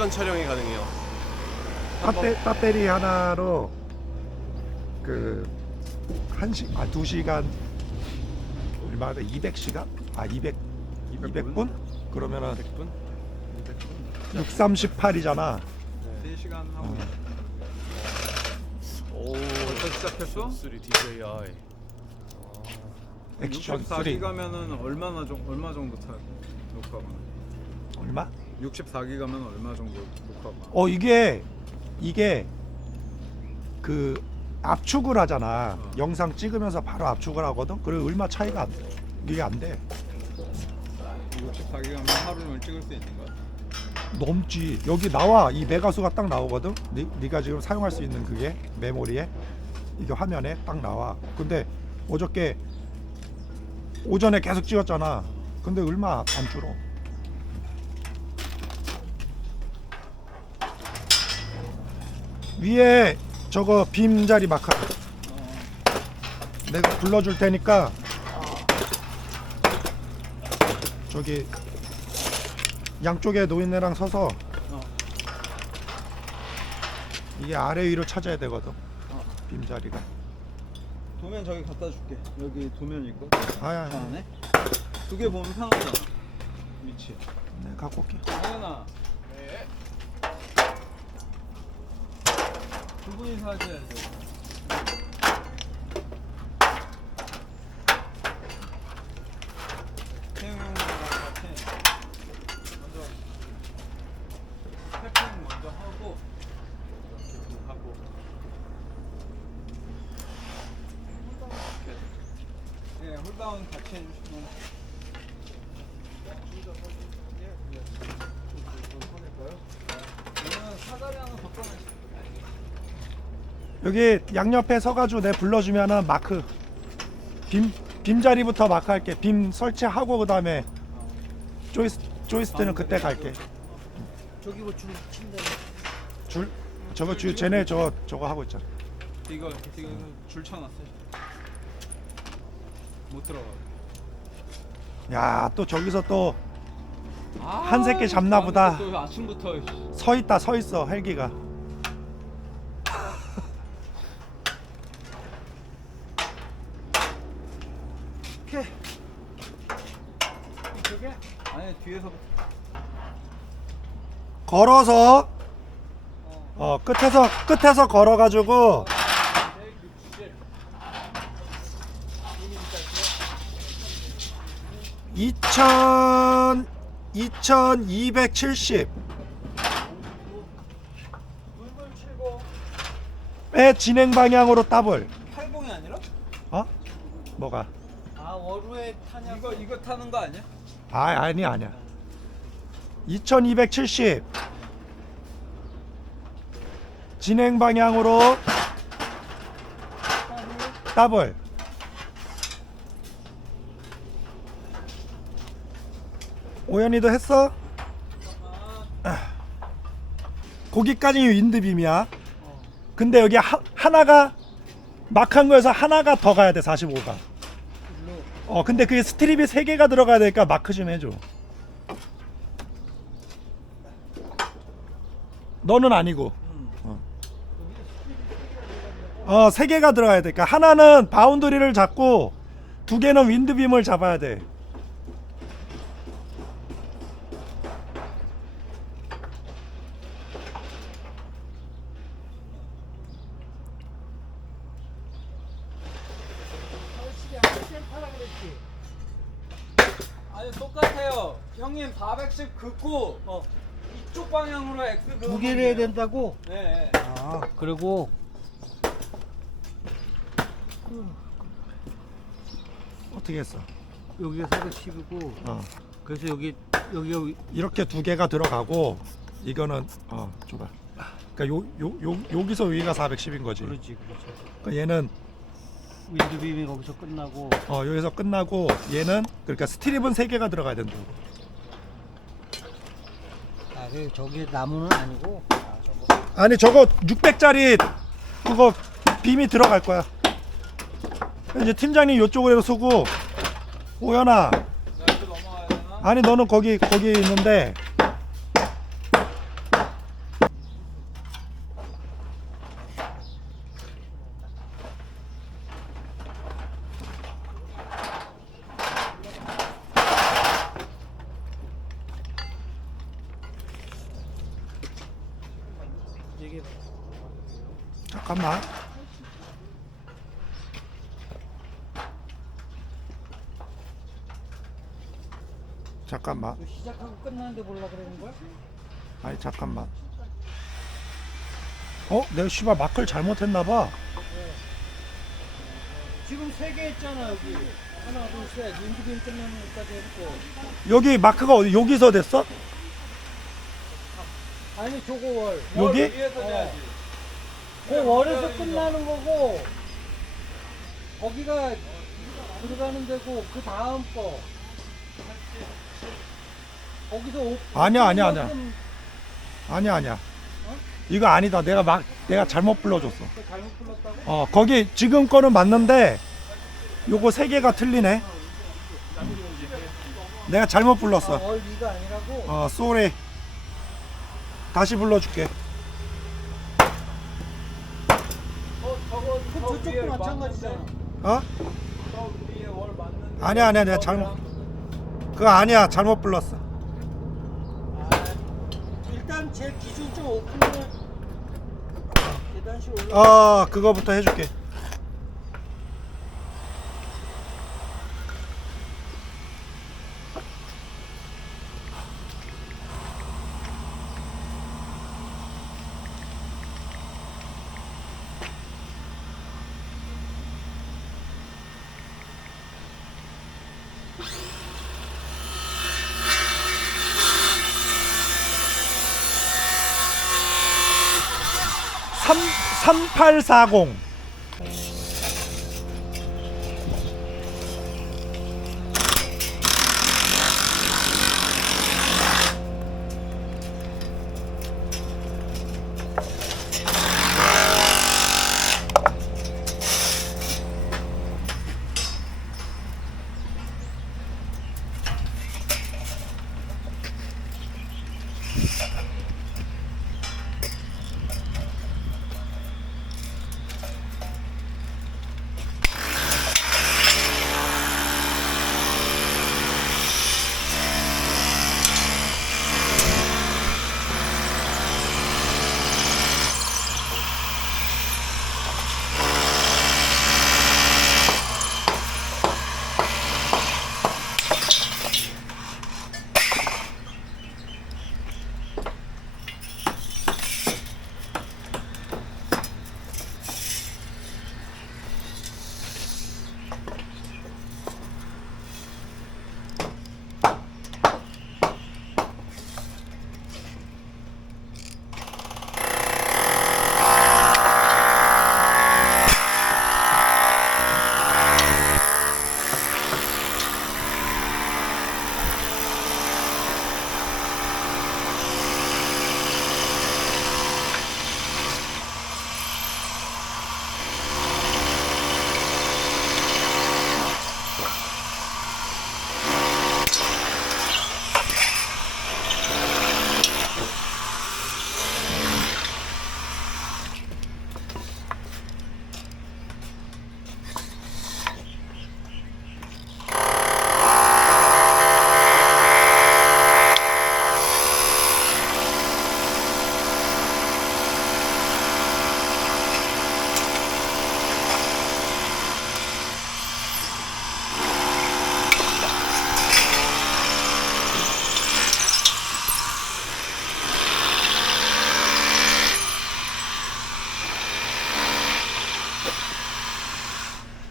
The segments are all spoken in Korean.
시간 촬영이 가능해요. 배터, 배터리 하나로 그 한시 아두 시간 얼마다 200시간 아 200 200분 그러면은 100분? 200분? 638이잖아. 3시간 하고 오, 벌써 시작했어? 3 DJI. 액션 3 64기가면은 얼마나 정 얼마 정도 타 녹화가? 얼마? 64기가면 얼마 정도 녹화가? 어 이게 이게 그 압축을 하잖아. 어. 영상 찍으면서 바로 압축을 하거든. 그래 얼마 차이가 안 돼. 이게 안 돼. 64기가면 하루를 찍을 수 있는 거야? 넘지. 여기 나와. 이 메가수가 딱 나오거든. 네, 네가 지금 사용할 수 있는 그게 메모리에 이게 화면에 딱 나와. 근데 어저께 오전에 계속 찍었잖아. 근데 얼마 안 줄어. 위에 저거 빔자리 마카 내가 불러줄 테니까 저기 양쪽에 노인네랑 서서 어. 이게 아래 위로 찾아야 되거든 빔자리가 도면 저기 갖다 줄게. 여기 도면 있고 아야 차 안에 두 개 보면 상하잖아. 위치. 네, 갖고 올게 하연아. 두 분이서 하셔야 돼. 태용 형이랑 같이 먼저 패킹 먼저 하고 이렇게 하고 네, 홀다운 같이 해주시면 이거는 사다리 하나 더 꺼내시 여기 양옆에 서가지고 내 불러주면은 마크. 빔 빔 자리부터 마크 할게. 빔 설치하고 그 다음에 조이스 조이스트는 그때 갈게. 저기 이거 줄 친다 줄 저거 주 쟤네 저거 저거 하고 있잖아. 이거 이거 줄 쳐놨어요. 못 들어가 야 또 저기서 또서 아, 한 새끼 잡나 보다. 또 아침부터 있다 서 있어 헬기가 이쪽에 아니 뒤에서 걸어서 어 끝에서 끝에서 걸어가지고 2,000 2,270의 진행 방향으로 더블 80이 아니라? 어? 뭐가? 아 월후에 타냐 이거 이거 타는 거 아니야? 아 아니 아니야 2270 진행 방향으로 더블 오연이도 했어? 아. 거기까지 윈드빔이야 근데 여기 하, 하나가 막한 거에서 하나가 더 가야 돼 45가 어 근데 그게 스트립이 세 개가 들어가야 되니까 마크 좀 해줘. 너는 아니고. 어, 세 개가 들어가야 되니까 하나는 바운드리를 잡고 두 개는 윈드빔을 잡아야 돼. 아니 똑같아요. 형님 410 긋고 어 이쪽 방향으로 X 그두 개를 해야 된다고? 네 아, 그리고 어떻게 했어? 여기가 410이고 어. 그래서 여기 여기가 이렇게 두 개가 들어가고 이거는 어, 줘봐. 그러니까 요, 요, 요, 여기서 위가 410인 거지. 그렇지 그렇지 그러니까 얘는 윈드빔이 거기서 끝나고 어, 여기서 끝나고 얘는 그러니까 스트립은 세 개가 들어가야 된다고. 아, 그 저기 나무는 아니고 아, 저거 아니 저거 600짜리 그거 빔이 들어갈 거야. 이제 팀장님 이쪽으로 서고 오연아? 아니 너는 거기 거기 있는데 잠깐만. 잠깐만. 뭐 시작하고 끝나는데 몰라 그러는 거야? 아니 잠깐만. 어? 내가 씨발 마크를 잘못했나 봐. 지금 세 개 했잖아 여기. 하나 둘셋 인디빈 끝나는 것까지 했고. 여기 마크가 어디 여기서 됐어? 아니 저거 월. 여기? 위에서 돼야지. 그 월에서 끝나는 거고 거기가 들어가는 데고 그 다음 거 거기서 오, 아니야, 아니야, 아니야. 아니야 아니야. 이거 아니다. 내가 막 내가 잘못 불러줬어. 그 잘못 불렀다고? 어 거기 지금 거는 맞는데 요거 세 개가 틀리네. 내가 잘못 아, 불렀어. 월 2가 아니라고? 어 쏘리. 다시 불러줄게. 어, 저쪽도 마찬가지잖아. 어? 아니야 아니야 내가 잘못. 그거 아니야 잘못 불렀어. 아, 일단 제 기준점 오픈을 계단식 올라. 어 그거부터 해줄게. 삼3840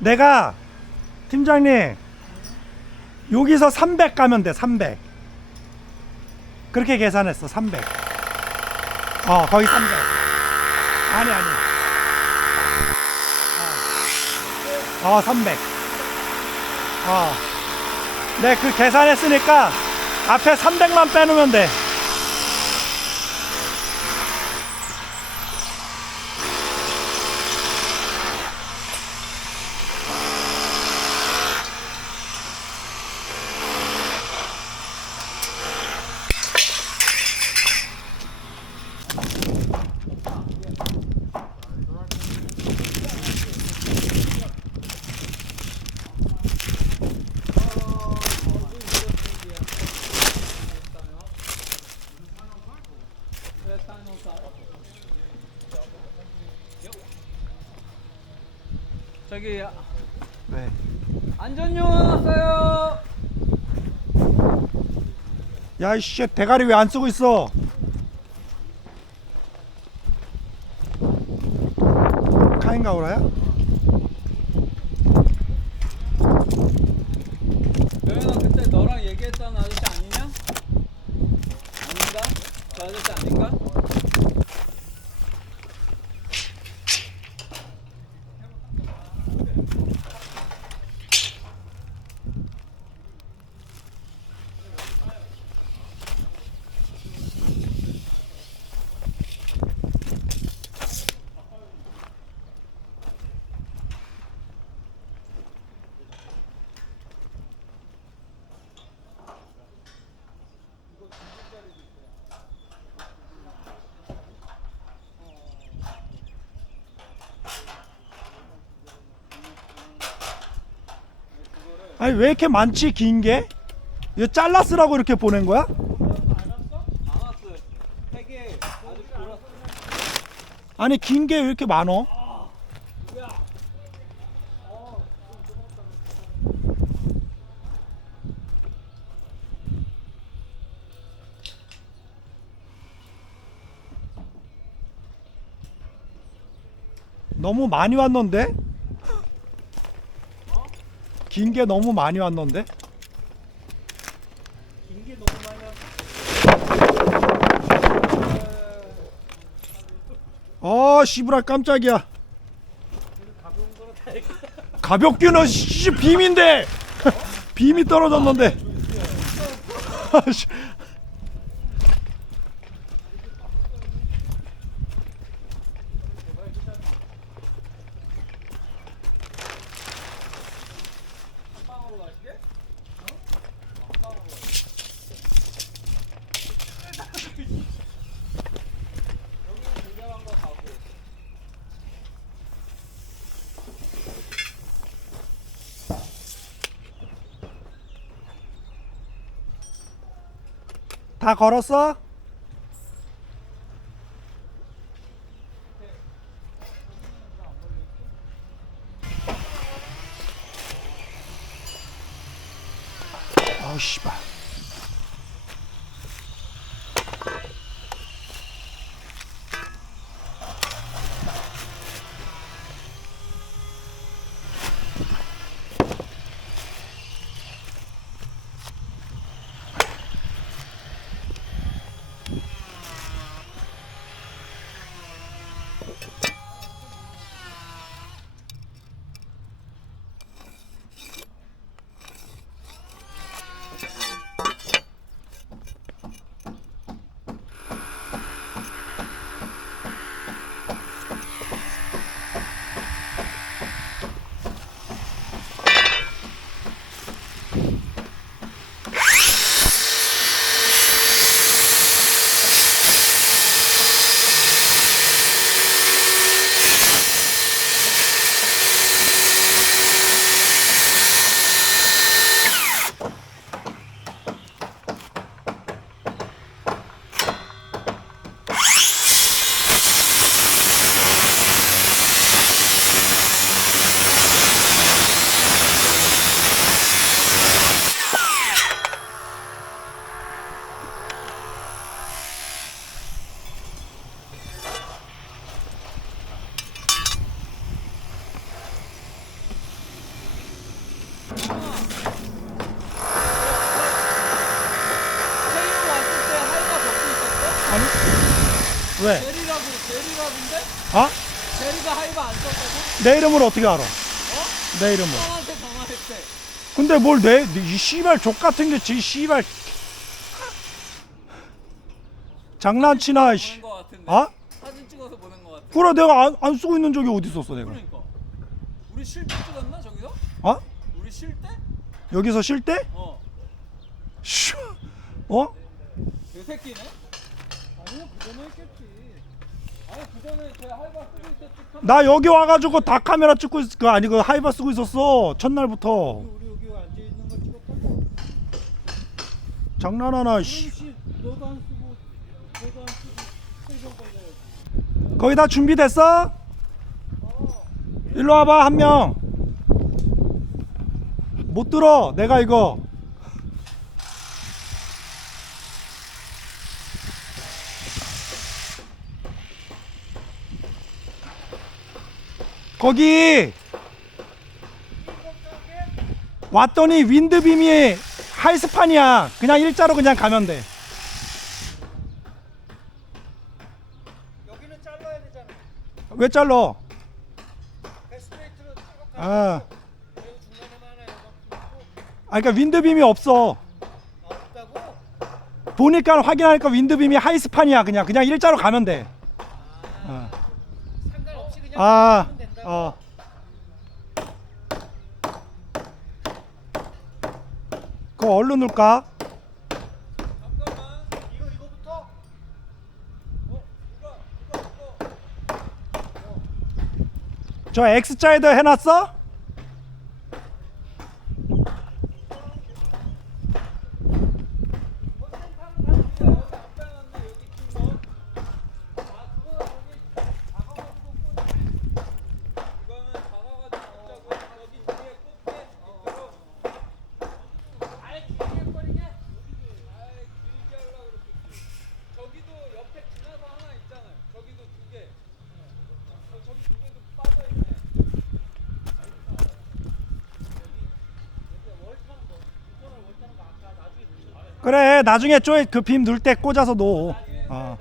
내가 팀장님 여기서 300 가면 돼 300 그렇게 계산했어 300 어 거기 300 아니 아니. 어, 어 300 어. 네, 그 계산했으니까 앞에 300만 빼놓으면 돼. 저기 왜? 안전요원 왔어요. 야 이씨 대가리 왜 안 쓰고 있어? 카인가우라야? 여현아 그때 너랑 얘기했던 아저씨 아니냐? 아닌가? 저 아저씨 아닌가? 아니 왜 이렇게 많지 긴 게? 이거 잘라 쓰라고 이렇게 보낸 거야? 아니 긴 게 왜 이렇게 많어? 너무 많이 왔는데? 긴 게 너무 많이 왔는데? 긴 게 너무 많이 왔어. 아 씨부라 깜짝이야 가볍기는 씨 빔인데 빔이 떨어졌는데 다 걸었어? 아우 씨발 세일 왔을 때 할바 벗고 있었어? 아니 왜? 제리라고 제리라던데? 어? 제리가 할바 안 썼다고? 내 이름을 어떻게 알아? 내 이름을 형한테 전화했대. 근데 뭘 내 이 씨발 족 같은 게 지 씨발 장난치나 씨. 보낸 거 같은데. 어? 사진 찍어서 보낸 거 같아. 그래 내가 안, 안 쓰고 있는 적이 어디 있었어 내가 그러니까. 우리 쉴 때 찍었나 저기서? 어? 우리 쉴 때? 여기서 쉴 때? 어. 슈. 어? 그 새끼네? 나 여기 와가지고 다 카메라 찍고 있, 그 아니 그 하이바 쓰고 있었어 첫날부터. 장난하나 씨. 거의 다 준비됐어? 일로 와봐 한 명 못 들어. 내가 이거. 거기 왔더니 윈드빔이 하이스판이야. 그냥 일자로 그냥 가면 돼. 여기는 잘라야 되잖아. 왜 잘러? 스트레이트로 쭉 아, 아 그러니까 윈드빔이 없어. 없다고? 보니까 확인하니까 윈드빔이 하이스판이야. 그냥 그냥 일자로 가면 돼. 어. 상관없이 그냥 아? 어. 그거 얼른 이거. 저 X자에다 해놨어? 저기도 옆에 지나서 하나 있잖아요. 저기도 두 개. 어, 저기 두 개도 빠져 있네. 그래 나중에 쪼그빔 넣을 때 꽂아서 놓어. 어.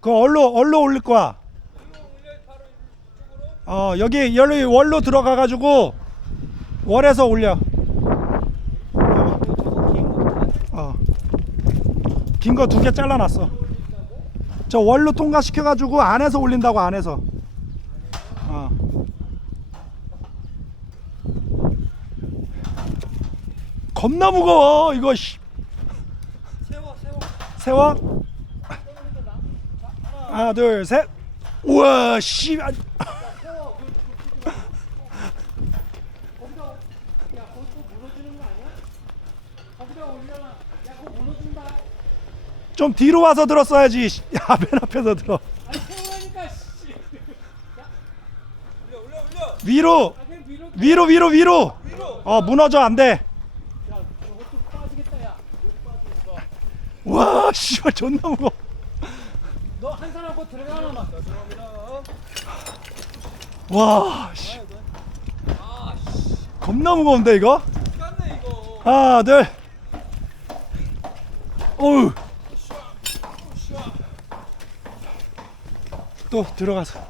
그 얼로 얼로 올릴 거야. 어 여기 여기 월로 들어가 가지고 월에서 올려. 어. 긴 거 두 개 잘라놨어. 저 월로 통과시켜 가지고 안에서 올린다고 안에서. 겁나 무거워 이거 씨. 세워 세워 세워 하나 둘셋 우와 씨 아, 거기다 야 거기서 무너지는 거 아니야? 거기다 올려놔 야 그거 무너진다 좀 뒤로 와서 들었어야지 씨. 야, 맨 앞에서 들어 아니 세우라니까 씨 올려, 올려, 올려. 위로 아, 그냥 위로 위로 위로 위로 위로. 어 무너져 안돼 야 저것도 빠지겠다 야 와 씨발 존나 무거워. 너한 사람하고 들어가나 봐와 씨. 겁나 무거운데 이거. 하나 둘. 어우 또 들어가서